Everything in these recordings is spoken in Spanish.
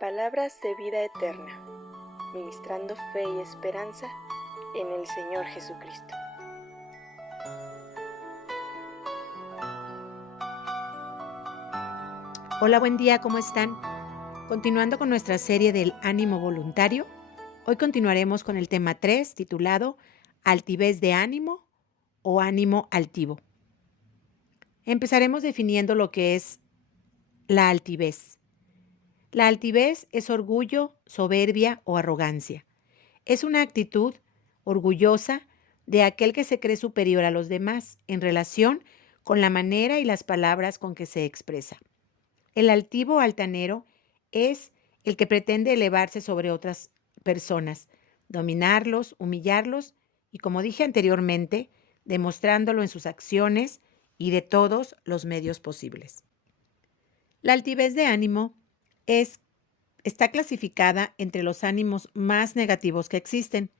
Palabras de vida eterna, ministrando fe y esperanza en el Señor Jesucristo. Hola, buen día, ¿cómo están? Continuando con nuestra serie del ánimo voluntario, hoy continuaremos con el tema 3 titulado Altivez de ánimo o ánimo altivo. Empezaremos definiendo lo que es la altivez. La altivez es orgullo, soberbia o arrogancia. Es una actitud orgullosa de aquel que se cree superior a los demás en relación con la manera y las palabras con que se expresa. El altivo o altanero es el que pretende elevarse sobre otras personas, dominarlos, humillarlos y, como dije anteriormente, demostrándolo en sus acciones y de todos los medios posibles. La altivez de ánimo está clasificada entre los ánimos más negativos que existen.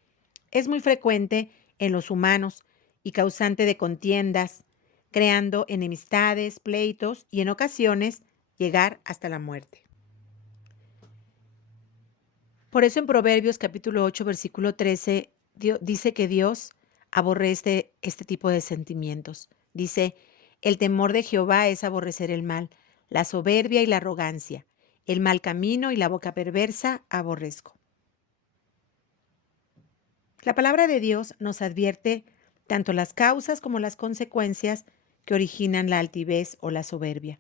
Es muy frecuente en los humanos y causante de contiendas, creando enemistades, pleitos y en ocasiones llegar hasta la muerte. Por eso en Proverbios capítulo 8, versículo 13, dice que Dios aborrece este tipo de sentimientos. Dice, el temor de Jehová es aborrecer el mal, la soberbia y la arrogancia, el mal camino y la boca perversa aborrezco. La palabra de Dios nos advierte tanto las causas como las consecuencias que originan la altivez o la soberbia.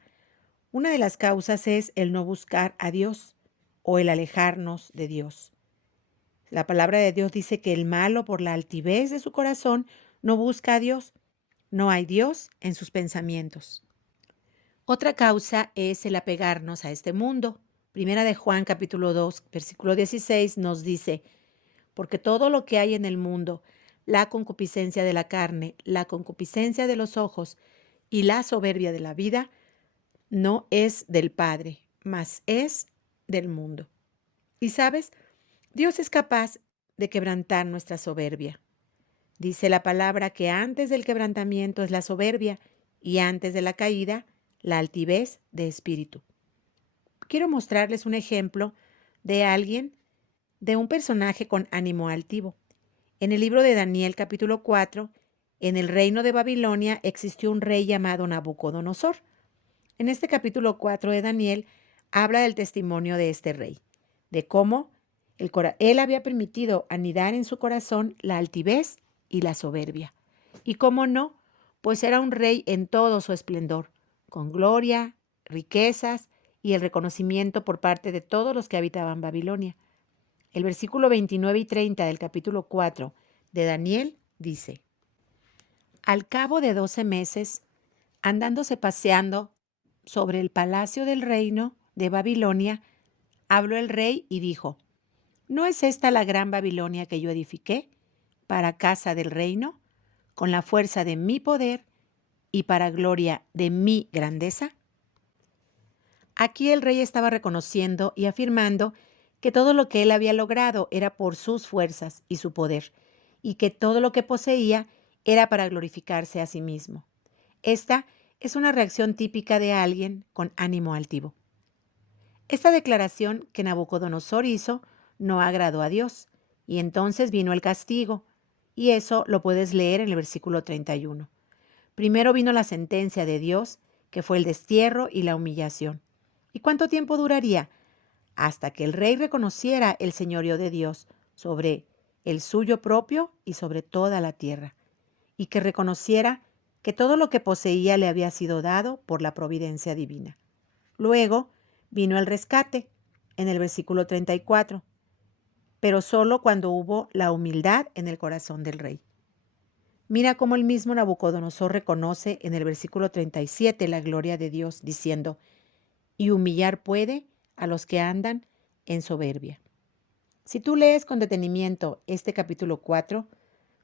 Una de las causas es el no buscar a Dios o el alejarnos de Dios. La palabra de Dios dice que el malo, por la altivez de su corazón, no busca a Dios. No hay Dios en sus pensamientos. Otra causa es el apegarnos a este mundo. Primera de Juan capítulo 2, versículo 16 nos dice, porque todo lo que hay en el mundo, la concupiscencia de la carne, la concupiscencia de los ojos y la soberbia de la vida, no es del Padre, mas es del mundo. Y sabes, Dios es capaz de quebrantar nuestra soberbia. Dice la palabra que antes del quebrantamiento es la soberbia y antes de la caída, la altivez de espíritu. Quiero mostrarles un ejemplo de un personaje con ánimo altivo. En el libro de Daniel capítulo 4, en el reino de Babilonia existió un rey llamado Nabucodonosor. En este capítulo 4 de Daniel habla del testimonio de este rey, de cómo él había permitido anidar en su corazón la altivez y la soberbia. Y cómo no, pues era un rey en todo su esplendor, con gloria, riquezas y el reconocimiento por parte de todos los que habitaban Babilonia. El versículo 29 y 30 del capítulo 4 de Daniel dice, al cabo de 12 meses, andándose paseando sobre el palacio del reino de Babilonia, habló el rey y dijo, ¿no es esta la gran Babilonia que yo edifiqué para casa del reino, con la fuerza de mi poder y para gloria de mi grandeza? Aquí el rey estaba reconociendo y afirmando que todo lo que él había logrado era por sus fuerzas y su poder, y que todo lo que poseía era para glorificarse a sí mismo. Esta es una reacción típica de alguien con ánimo altivo. Esta declaración que Nabucodonosor hizo no agradó a Dios, y entonces vino el castigo, y eso lo puedes leer en el versículo 31. Primero vino la sentencia de Dios, que fue el destierro y la humillación. ¿Y cuánto tiempo duraría? Hasta que el rey reconociera el señorío de Dios sobre el suyo propio y sobre toda la tierra, y que reconociera que todo lo que poseía le había sido dado por la providencia divina. Luego vino el rescate en el versículo 34, pero solo cuando hubo la humildad en el corazón del rey. Mira cómo el mismo Nabucodonosor reconoce en el versículo 37 la gloria de Dios, diciendo, y humillar puede a los que andan en soberbia. Si tú lees con detenimiento este capítulo 4,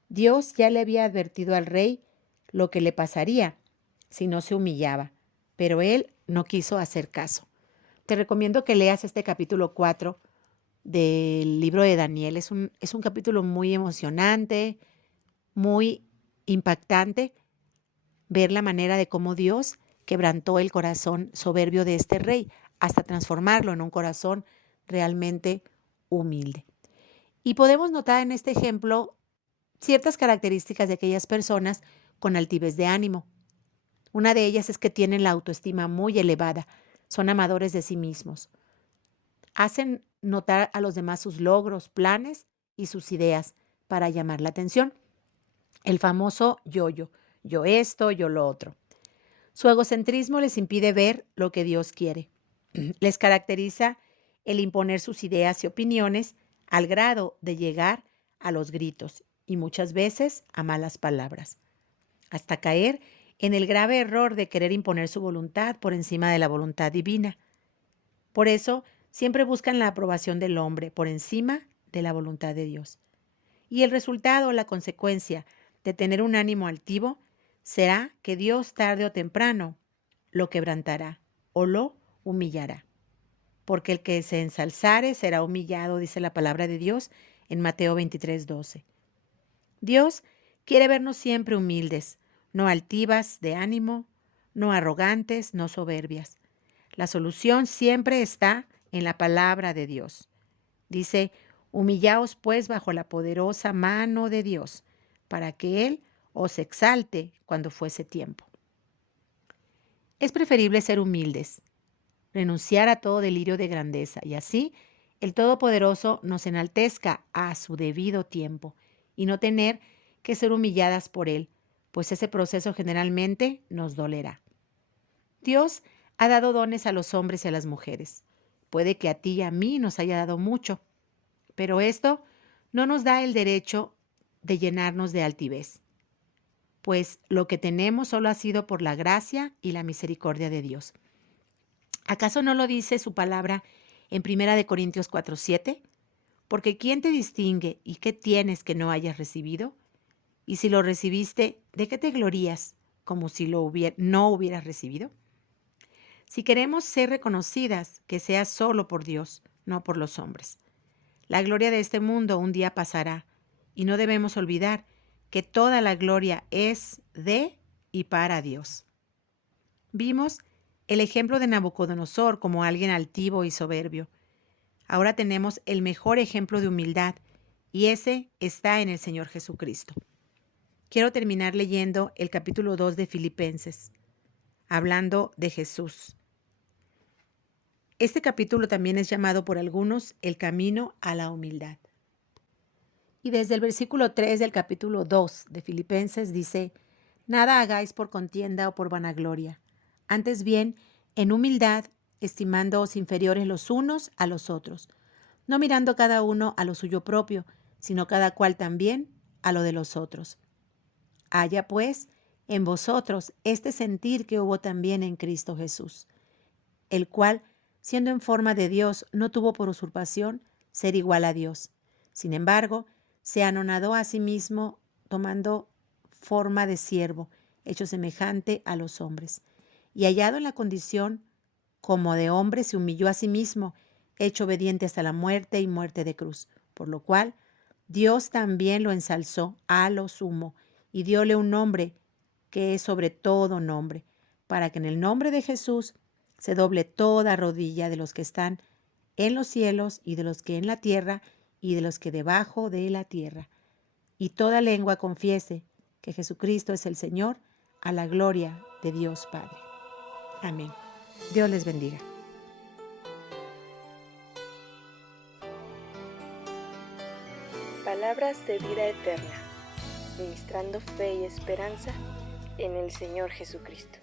Dios ya le había advertido al rey lo que le pasaría si no se humillaba, pero él no quiso hacer caso. Te recomiendo que leas este capítulo 4 del libro de Daniel. Es un capítulo muy emocionante, muy impactante, ver la manera de cómo Dios quebrantó el corazón soberbio de este rey hasta transformarlo en un corazón realmente humilde. Y podemos notar en este ejemplo ciertas características de aquellas personas con altivez de ánimo. Una de ellas es que tienen la autoestima muy elevada, son amadores de sí mismos. Hacen notar a los demás sus logros, planes y sus ideas para llamar la atención. El famoso yo-yo, yo esto, yo lo otro. Su egocentrismo les impide ver lo que Dios quiere. Les caracteriza el imponer sus ideas y opiniones al grado de llegar a los gritos y muchas veces a malas palabras, hasta caer en el grave error de querer imponer su voluntad por encima de la voluntad divina. Por eso, siempre buscan la aprobación del hombre por encima de la voluntad de Dios. Y el resultado, la consecuencia de tener un ánimo altivo, será que Dios tarde o temprano lo quebrantará o lo humillará. Porque el que se ensalzare será humillado, dice la palabra de Dios en Mateo 23:12. Dios quiere vernos siempre humildes, no altivas de ánimo, no arrogantes, no soberbias. La solución siempre está en la palabra de Dios. Dice, humillaos pues bajo la poderosa mano de Dios, para que Él os exalte cuando fuese tiempo. Es preferible ser humildes, renunciar a todo delirio de grandeza, y así el Todopoderoso nos enaltezca a su debido tiempo, y no tener que ser humilladas por Él, pues ese proceso generalmente nos dolerá. Dios ha dado dones a los hombres y a las mujeres. Puede que a ti y a mí nos haya dado mucho, pero esto no nos da el derecho de llenarnos de altivez, pues lo que tenemos solo ha sido por la gracia y la misericordia de Dios. ¿Acaso no lo dice su palabra en 1 Corintios 4:7? Porque ¿quién te distingue y qué tienes que no hayas recibido? Y si lo recibiste, ¿de qué te glorías como si no hubieras recibido? Si queremos ser reconocidas, que sea solo por Dios, no por los hombres. La gloria de este mundo un día pasará, y no debemos olvidar que toda la gloria es de y para Dios. Vimos el ejemplo de Nabucodonosor como alguien altivo y soberbio. Ahora tenemos el mejor ejemplo de humildad, y ese está en el Señor Jesucristo. Quiero terminar leyendo el capítulo 2 de Filipenses, hablando de Jesús. Este capítulo también es llamado por algunos el camino a la humildad. Y desde el versículo 3 del capítulo 2 de Filipenses dice, nada hagáis por contienda o por vanagloria, antes bien, en humildad, estimándoos inferiores los unos a los otros, no mirando cada uno a lo suyo propio, sino cada cual también a lo de los otros. Haya pues en vosotros este sentir que hubo también en Cristo Jesús, el cual, siendo en forma de Dios, no tuvo por usurpación ser igual a Dios. Sin embargo, se anonadó a sí mismo, tomando forma de siervo, hecho semejante a los hombres. Y hallado en la condición como de hombre, se humilló a sí mismo, hecho obediente hasta la muerte y muerte de cruz. Por lo cual, Dios también lo ensalzó a lo sumo, y dióle un nombre que es sobre todo nombre, para que en el nombre de Jesús se doble toda rodilla de los que están en los cielos y de los que en la tierra y de los que debajo de la tierra, y toda lengua confiese que Jesucristo es el Señor, a la gloria de Dios Padre. Amén. Dios les bendiga. Palabras de vida eterna, ministrando fe y esperanza en el Señor Jesucristo.